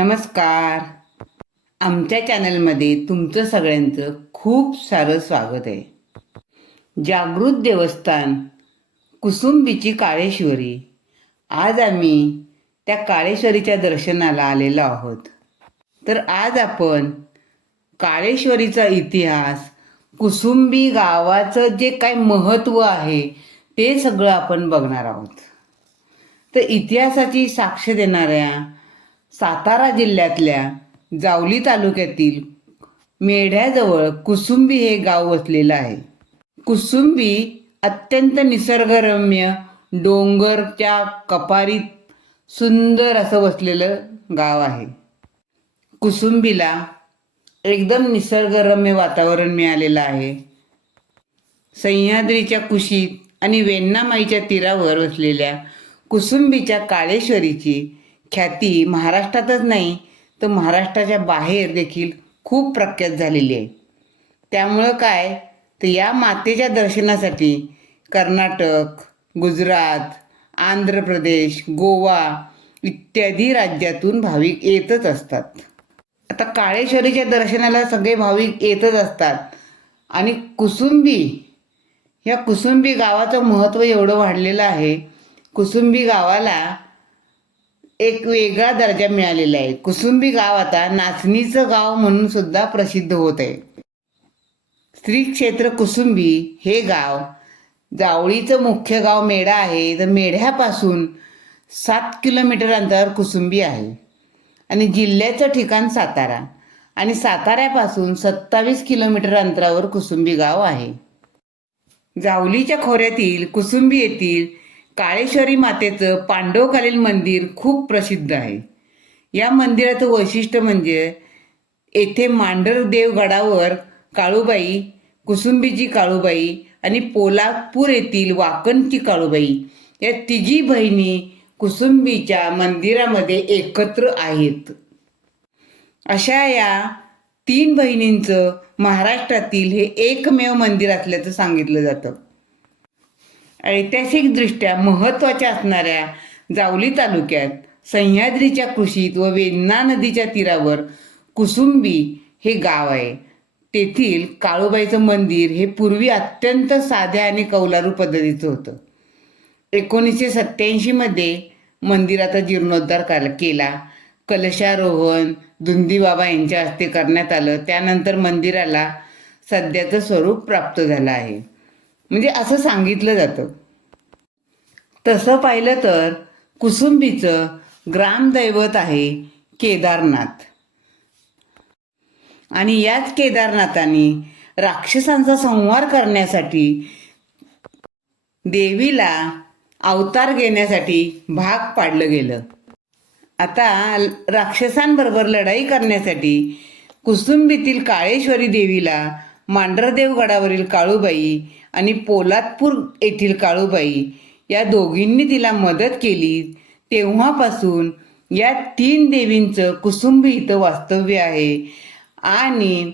नमस्कार. आमच्या चॅनलमध्ये तुमचं सगळ्यांचं खूप सारं स्वागत आहे. जागृत देवस्थान कुसुंबीची काळेश्वरी. आज आम्ही त्या काळेश्वरीच्या दर्शनाला आलेलो आहोत. तर आज आपण काळेश्वरीचा इतिहास कुसुंबी गावाचं जे काय महत्त्व आहे ते सगळं आपण बघणार आहोत. तर इतिहासाची साक्ष देणाऱ्या सातारा जिल्ह्यातल्या जावली तालुक्यातील मेढ्याजवळ कुसुंबी हे गाव वसलेलं आहे. कुसुंबी अत्यंत निसर्गरम्य डोंगरच्या कपारीत सुंदर असं वसलेलं गाव आहे. कुसुंबीला एकदम निसर्गरम्य वातावरण मिळालेलं आहे. सह्याद्रीच्या कुशीत आणि वेण्णामाईच्या तीरावर वसलेल्या कुसुंबीच्या काळेश्वरीची ख्याती महाराष्ट्रातच नाही तर महाराष्ट्राच्या बाहेर देखील खूप प्रख्यात झालेली आहे. त्यामुळं काय? तर या मातेच्या दर्शनासाठी कर्नाटक गुजरात आंध्र प्रदेश गोवा इत्यादी राज्यातून भाविक येतच असतात. आता काळेश्वरीच्या दर्शनाला सगळे भाविक येतच असतात. आणि कुसुंबी ह्या कुसुंबी गावाचं महत्त्व एवढं वाढलेलं आहे. कुसुंबी गावाला एक वेगळा दर्जा मिळालेला आहे. कुसुंबी गाव आता नाचणीचं गाव म्हणून सुद्धा प्रसिद्ध होत आहे. श्री क्षेत्र कुसुंबी हे गाव जावळीचं मुख्य गाव मेढा आहे. तर मेढ्यापासून सात किलोमीटर अंतरावर कुसुंबी आहे. आणि जिल्ह्याचं ठिकाण सातारा. आणि साताऱ्यापासून सत्तावीस किलोमीटर अंतरावर कुसुंबी गाव आहे. जावलीच्या खोऱ्यातील कुसुंबी येथील काळेश्वरी मातेचं पांडवकालीन मंदिर खूप प्रसिद्ध आहे. या मंदिराचं वैशिष्ट्य म्हणजे येथे मांडर गडावर काळूबाई कुसुंबीची काळूबाई आणि पोलादपूर येथील वाकणची काळूबाई या तिघी बहिणी कुसुंबीच्या मंदिरामध्ये एकत्र आहेत. अशा या तीन बहिणींचं महाराष्ट्रातील हे एकमेव मंदिर असल्याचं सांगितलं जातं. ऐतिहासिकदृष्ट्या महत्त्वाच्या असणाऱ्या जावली तालुक्यात सह्याद्रीच्या कृषीत व वेण्णा नदीच्या तीरावर कुसुंबी हे गाव आहे. तेथील काळूबाईचं मंदिर हे पूर्वी अत्यंत साध्या आणि कौलारू पद्धतीचं होतं. एकोणीसशे सत्याऐंशीमध्ये मंदिराचा जीर्णोद्धार काल केला. कलशारोहण धुंदीबाबा यांच्या हस्ते करण्यात आलं. त्यानंतर मंदिराला सध्याचं स्वरूप प्राप्त झालं आहे. म्हणजे असं सांगितलं जातं. तसं पाहिलं तर कुसुंबीचं ग्रामदैवत आहे केदारनाथ. आणि याच केदारनाथाने राक्षसांचा संहार करण्यासाठी देवीला अवतार घेण्यासाठी भाग पाडलं गेलं. आता राक्षसांबरोबर लढाई करण्यासाठी कुसुंबीतील काळेश्वरी देवीला मांढरदेव गडावरील काळूबाई आणि पोलादपूर येथील काळूबाई या दोघींनी तिला मदत केली. तेव्हापासून या तीन देवींचं कुसुंबी इथं वास्तव्य आहे. आणि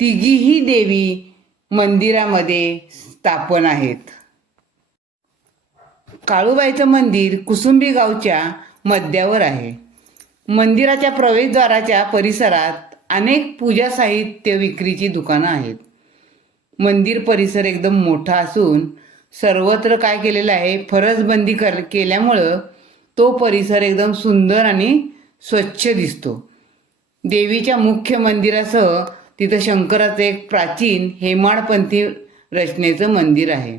तिघीही देवी मंदिरामध्ये स्थापन आहेत. काळूबाईचं मंदिर कुसुंबी गावच्या मध्यावर आहे. मंदिराच्या प्रवेशद्वाराच्या परिसरात अनेक पूजा साहित्य विक्रीची दुकानं आहेत. मंदिर परिसर एकदम मोठा असून सर्वत्र काय केलेलं आहे फरसबंदी कर केल्यामुळं तो परिसर एकदम सुंदर आणि स्वच्छ दिसतो. देवीच्या मुख्य मंदिरासह तिथं शंकराचं एक प्राचीन हेमाडपंथी रचनेचं मंदिर आहे.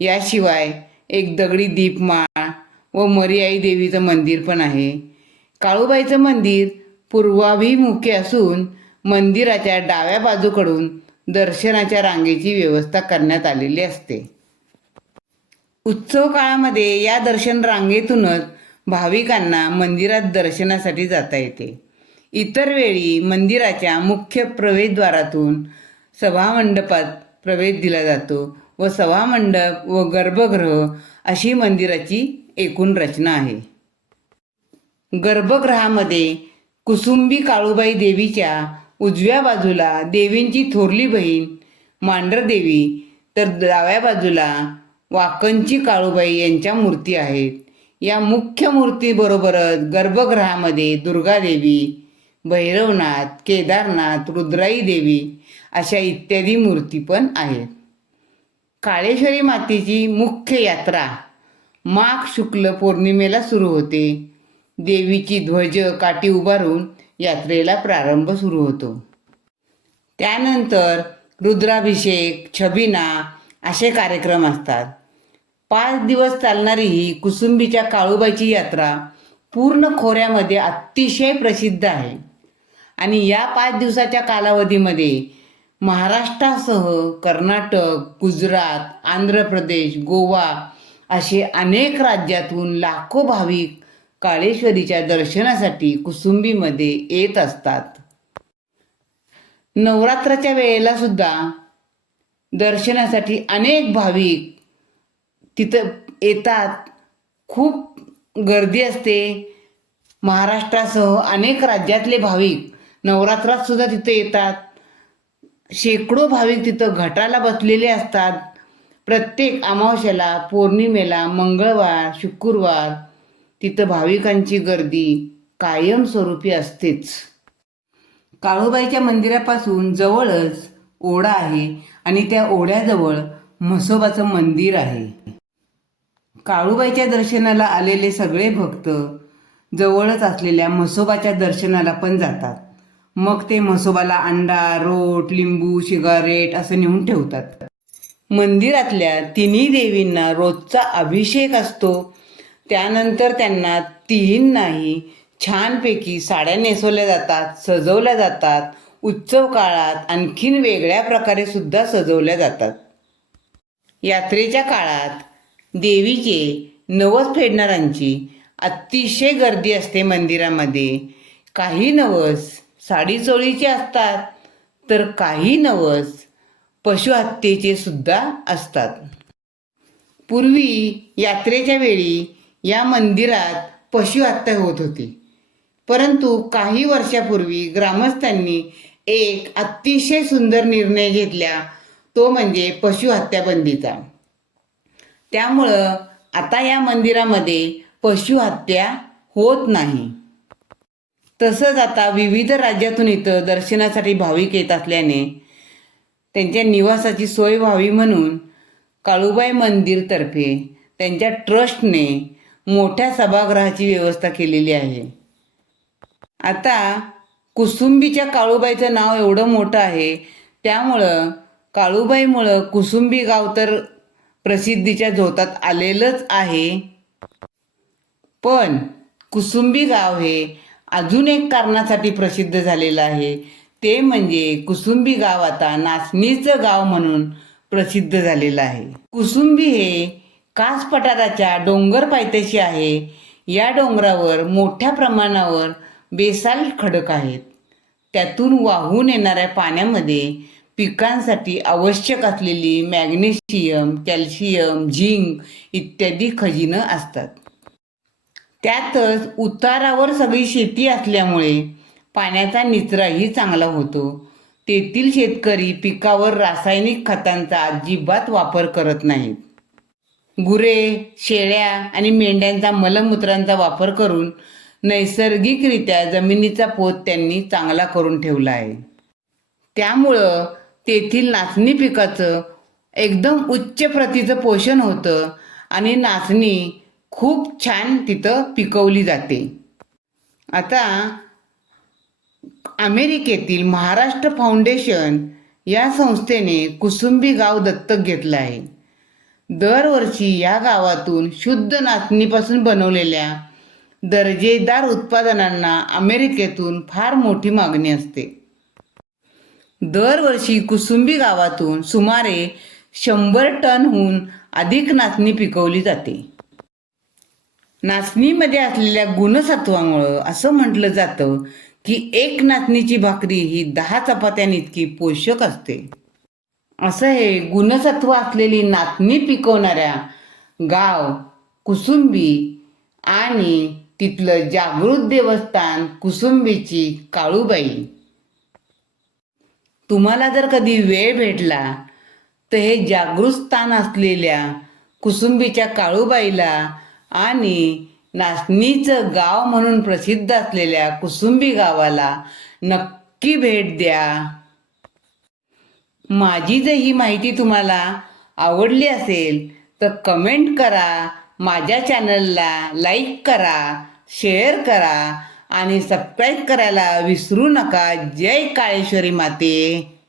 याशिवाय एक दगडी दीपमाळ व मरियाई देवीचं मंदिर पण आहे. काळूबाईचं मंदिर पूर्वाभिमुखी असून मंदिराच्या डाव्या बाजूकडून दर्शनाच्या रांगेची व्यवस्था करण्यात आलेली असते. उत्सव काळामध्ये या दर्शन रांगेतूनच भाविकांना मंदिरात दर्शनासाठी जाता येते. इतर वेळी मंदिराच्या मुख्य प्रवेशद्वारातून सभामंडपात प्रवेश दिला जातो व सभामंडप व गर्भगृह अशी मंदिराची एकूण रचना आहे. गर्भगृहामध्ये कुसुंबी काळूबाई देवीच्या उजव्या बाजूला देवींची थोरली बहीण मांढरदेवी तर डाव्या बाजूला वाकणची काळूबाई यांच्या मूर्ती आहेत. या मुख्य मूर्तीबरोबरच गर्भगृहामध्ये दुर्गादेवी भैरवनाथ केदारनाथ रुद्राई देवी अशा इत्यादी मूर्ती पण आहेत. काळेश्वरी मातेची मुख्य यात्रा माघ शुक्ल पौर्णिमेला सुरू होते. देवीची ध्वज काठी उभारून यात्रेला प्रारंभ सुरू होतो. त्यानंतर रुद्राभिषेक छबिना असे कार्यक्रम असतात. पाच दिवस चालणारी ही कुसुंबीच्या काळूबाईची यात्रा पूर्ण खोऱ्यामध्ये अतिशय प्रसिद्ध आहे. आणि या पाच दिवसाच्या कालावधीमध्ये महाराष्ट्रासह कर्नाटक गुजरात आंध्र प्रदेश गोवा असे अनेक राज्यातून लाखो भाविक काळेश्वरीच्या दर्शनासाठी कुसुंबीमध्ये येत असतात. नवरात्राच्या वेळेला सुद्धा दर्शनासाठी अनेक भाविक तिथं येतात. खूप गर्दी असते. महाराष्ट्रासह अनेक राज्यातले भाविक नवरात्रात सुद्धा तिथं येतात. शेकडो भाविक तिथं घटाला बसलेले असतात. प्रत्येक अमावस्याला पौर्णिमेला मंगळवार शुक्रवार तिथं भाविकांची गर्दी कायमस्वरूपी असतेच. काळूबाईच्या मंदिरापासून जवळच ओढा आहे आणि त्या ओढ्याजवळ म्हसोबाचं मंदिर आहे. काळूबाईच्या दर्शनाला आलेले सगळे भक्त जवळच असलेल्या म्हसोबाच्या दर्शनाला पण जातात. मग ते म्हसोबाला अंडा रोट लिंबू सिगारेट असं नेऊन ठेवतात. मंदिरातल्या तिन्ही देवींना रोजचा अभिषेक असतो त्यानंतर त्यांना तिन्हींनाही छानपैकी साड्या नेसवल्या जातात सजवल्या जातात. उत्सव काळात आणखीन वेगळ्या प्रकारे सुद्धा सजवल्या जातात. यात्रेच्या काळात देवीचे नवस फेडणाऱ्यांची अतिशय गर्दी असते मंदिरामध्ये. काही नवस साडी चोळीचे असतात तर काही नवस पशुहत्येचे सुद्धा असतात. पूर्वी यात्रेच्या वेळी या मंदिरात पशुहत्या होत होती. परंतु काही वर्षापूर्वी ग्रामस्थांनी एक अतिशय सुंदर निर्णय घेतला. तो म्हणजे पशुहत्या बंदीचा त्यामुळं आता या मंदिरामध्ये पशुहत्या होत नाही. तसंच आता विविध राज्यातून इथं दर्शनासाठी भाविक येत असल्याने त्यांच्या निवासाची सोय व्हावी म्हणून काळूबाई मंदिरतर्फे त्यांच्या ट्रस्टने मोठ्या सभागृहाची व्यवस्था केलेली आहे. आता कुसुंबीच्या काळूबाईचं नाव एवढं मोठं आहे त्यामुळं काळूबाईमुळं कुसुंबी गाव तर प्रसिद्धीच्या झोतात आलेलंच आहे. पण कुसुंबी गाव हे अजून एक कारणासाठी प्रसिद्ध झालेलं आहे. ते म्हणजे कुसुंबी गाव आता नाचणीचं गाव म्हणून प्रसिद्ध झालेलं आहे. कुसुंबी हे कास पठाराच्या डोंगर पायथ्याशी आहे. या डोंगरावर मोठ्या प्रमाणावर बेसाल खडक आहेत. त्यातून वाहून येणाऱ्या पाण्यामध्ये पिकांसाठी आवश्यक असलेली मॅग्नेशियम कॅल्शियम झिंक इत्यादी खजिनं असतात. त्यातच उतारावर सगळी शेती असल्यामुळे पाण्याचा निचराही चांगला होतो. तेथील शेतकरी पिकावर रासायनिक खतांचा अजिबात वापर करत नाहीत. गुरे शेळ्या आणि मेंढ्यांचा मलमूत्रांचा वापर करून नैसर्गिकरित्या जमिनीचा पोत त्यांनी चांगला करून ठेवला आहे. त्यामुळं तेथील नाचणी पिकाचं एकदम उच्च प्रतीचं पोषण होतं आणि नाचणी खूप छान तिथं पिकवली जाते. आता अमेरिकेतील महाराष्ट्र फाउंडेशन या संस्थेने कुसुंबी गाव दत्तक घेतलं आहे. दरवर्षी या गावातून शुद्ध नाचणीपासून बनवलेल्या दर्जेदार उत्पादनांना अमेरिकेतून फार मोठी मागणी असते. दरवर्षी कुसुंबी गावातून सुमारे शंभर टनहून अधिक नाचणी पिकवली जाते. नाचणीमध्ये असलेल्या गुणसत्वामुळं असं म्हटलं जातं की एक नाचणीची भाकरी ही दहा चपात्यांइतकी पोषक असते. असं हे गुणसत्व असलेली नाचणी पिकवणाऱ्या गाव कुसुंबी आणि तिथलं जागृत देवस्थान कुसुंबीची काळूबाई. तुम्हाला जर कधी वेळ भेटला तर हे जागृत स्थान असलेल्या कुसुंबीच्या काळूबाईला आणि नाचणीचं गाव म्हणून प्रसिद्ध असलेल्या कुसुंबी गावाला नक्की भेट द्या. माझी जर ही माहिती तुम्हाला आवडली असेल तर कमेंट करा माझ्या चॅनलला लाईक करा शेअर करा आणि सबस्क्राईब करायला विसरू नका. जय काळेश्वरी माते.